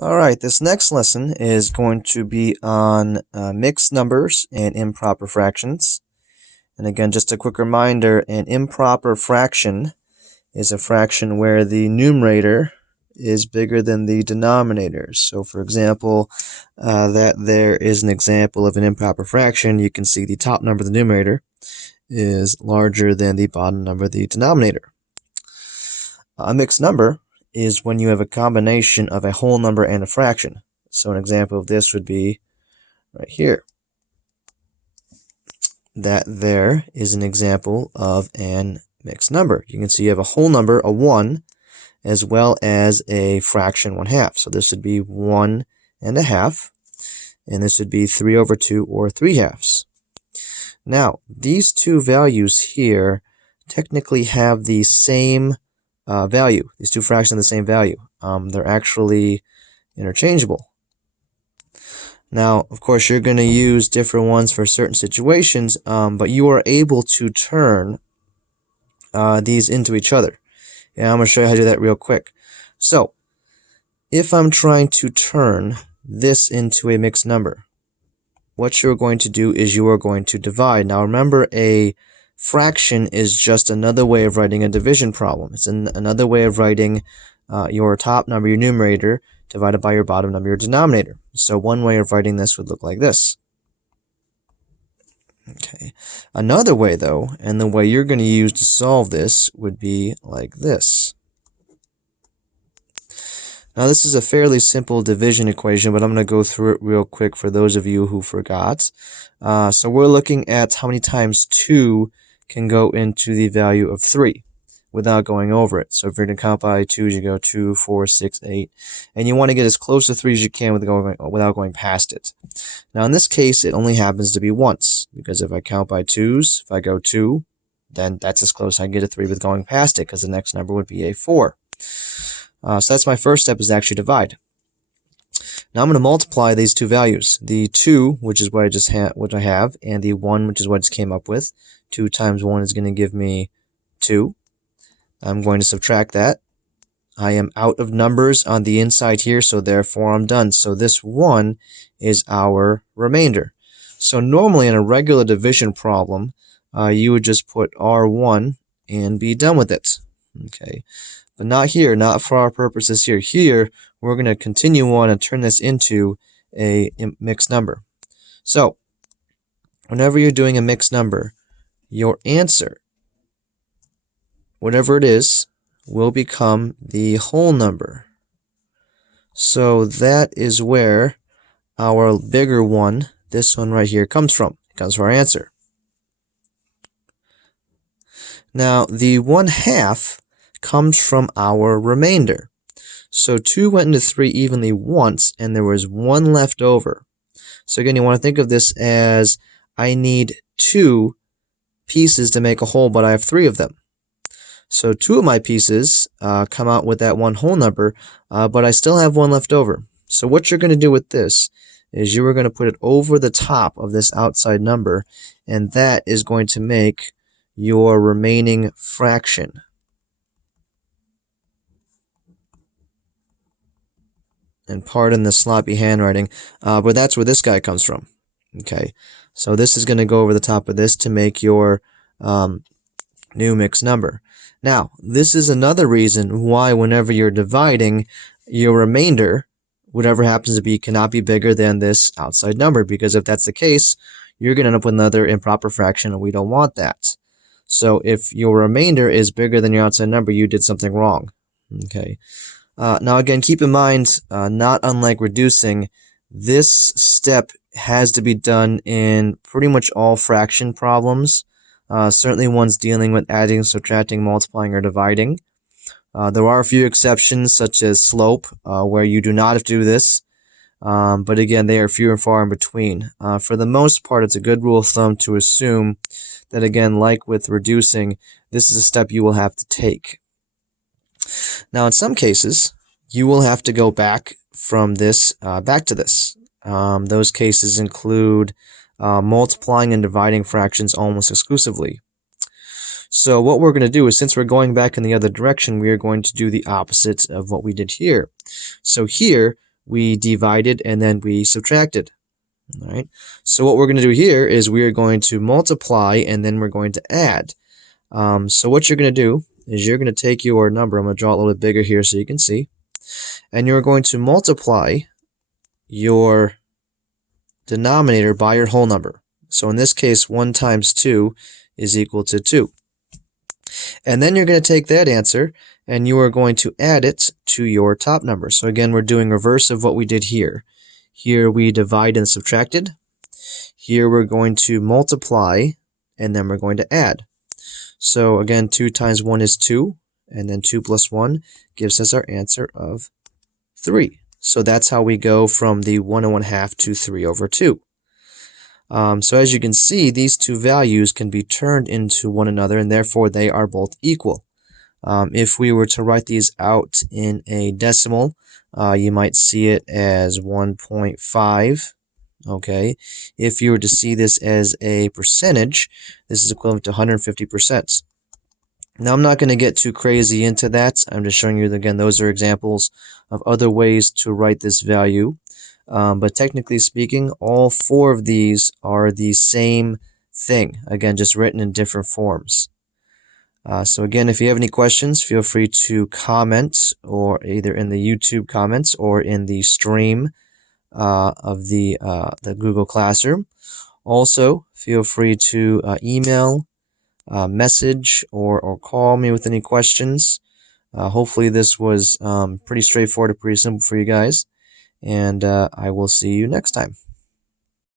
Alright, this next lesson is going to be on mixed numbers and improper fractions. And again, just a quick reminder, an improper fraction is a fraction where the numerator is bigger than the denominator. So for example, that there is an example of an improper fraction. You can see the top number of the numerator is larger than the bottom number of the denominator. A mixed number is when you have a combination of a whole number and a fraction. So an example of this would be right here. That there is an example of an mixed number. You can see you have a whole number, a 1, as well as a fraction 1/2. So this would be 1 1/2, and this would be 3/2 or 3/2. Now, these two values here technically have the same value. These two fractions have the same value. They're actually interchangeable. Now, of course, you're going to use different ones for certain situations, but you are able to turn these into each other. And I'm going to show you how to do that real quick. So, if I'm trying to turn this into a mixed number, what you're going to do is you are going to divide. Now, remember, a fraction is just another way of writing a division problem. It's another way of writing your top number, your numerator, divided by your bottom number, your denominator. So one way of writing this would look like this. Okay. Another way, though, and the way you're going to use to solve this, would be like this. Now, this is a fairly simple division equation, but I'm going to go through it real quick for those of you who forgot. So we're looking at how many times 2 can go into the value of 3 without going over it. So if you're going to count by 2s, you go 2, 4, 6, 8. And you want to get as close to 3 as you can without going past it. Now in this case, it only happens to be once, because if I count by 2s, if I go 2, then that's as close as I can get to 3 with going past it, because the next number would be a 4. So that's my first step, is to actually divide. Now I'm going to multiply these two values. The 2, which is what I have, and the 1, which is what I just came up with. 2 times 1 is going to give me 2. I'm going to subtract that. I am out of numbers on the inside here, so therefore I'm done. So this 1 is our remainder. So normally in a regular division problem, you would just put R1 and be done with it. Okay, but not here, not for our purposes here. Here, we're going to continue on and turn this into a mixed number. So, whenever you're doing a mixed number, your answer, whatever it is, will become the whole number. So that is where our bigger one, this one right here, comes from. It comes from our answer. Now, the 1/2 comes from our remainder. So 2 went into 3 evenly once, and there was 1 left over. So again, you want to think of this as, I need 2 pieces to make a whole, but I have 3 of them. So 2 of my pieces come out with that one whole number, but I still have 1 left over. So what you're going to do with this is you are going to put it over the top of this outside number, and that is going to make your remaining fraction. And pardon the sloppy handwriting, but that's where this guy comes from. Okay, so this is going to go over the top of this to make your new mixed number. Now, this is another reason why whenever you're dividing, your remainder, whatever happens to be, cannot be bigger than this outside number, because if that's the case, you're going to end up with another improper fraction, and we don't want that. So if your remainder is bigger than your outside number, you did something wrong. Okay. Now again, keep in mind, not unlike reducing, this step has to be done in pretty much all fraction problems. Certainly ones dealing with adding, subtracting, multiplying, or dividing. There are a few exceptions, such as slope, where you do not have to do this. But again, they are few and far in between. For the most part, it's a good rule of thumb to assume that, again, like with reducing, this is a step you will have to take. Now, in some cases, you will have to go back from this back to this. Those cases include multiplying and dividing fractions almost exclusively. So what we're going to do is, since we're going back in the other direction, we are going to do the opposite of what we did here. So here, we divided, and then we subtracted. All right. So what we're going to do here is we are going to multiply, and then we're going to add. So what you're going to do is you're going to take your number. I'm going to draw it a little bit bigger here so you can see. And you're going to multiply your denominator by your whole number. So in this case, 1 times 2 is equal to 2. And then you're going to take that answer and you are going to add it to your top number. So again, we're doing reverse of what we did here. Here we divide and subtracted. Here we're going to multiply, and then we're going to add. So again, 2 times 1 is 2, and then 2 plus 1 gives us our answer of 3. So that's how we go from the 1 1/2 to 3 over 2. So as you can see, these two values can be turned into one another, and therefore they are both equal. If we were to write these out in a decimal, you might see it as 1.5. Okay. If you were to see this as a percentage, this is equivalent to 150%. Now, I'm not going to get too crazy into that. I'm just showing you, again, those are examples of other ways to write this value. But technically speaking, all 4 of these are the same thing. Again, just written in different forms. So again, if you have any questions, feel free to comment, or either in the YouTube comments or in the stream of the Google Classroom. Also, feel free to email, message, or call me with any questions. Hopefully this was pretty straightforward and pretty simple for you guys. And I will see you next time.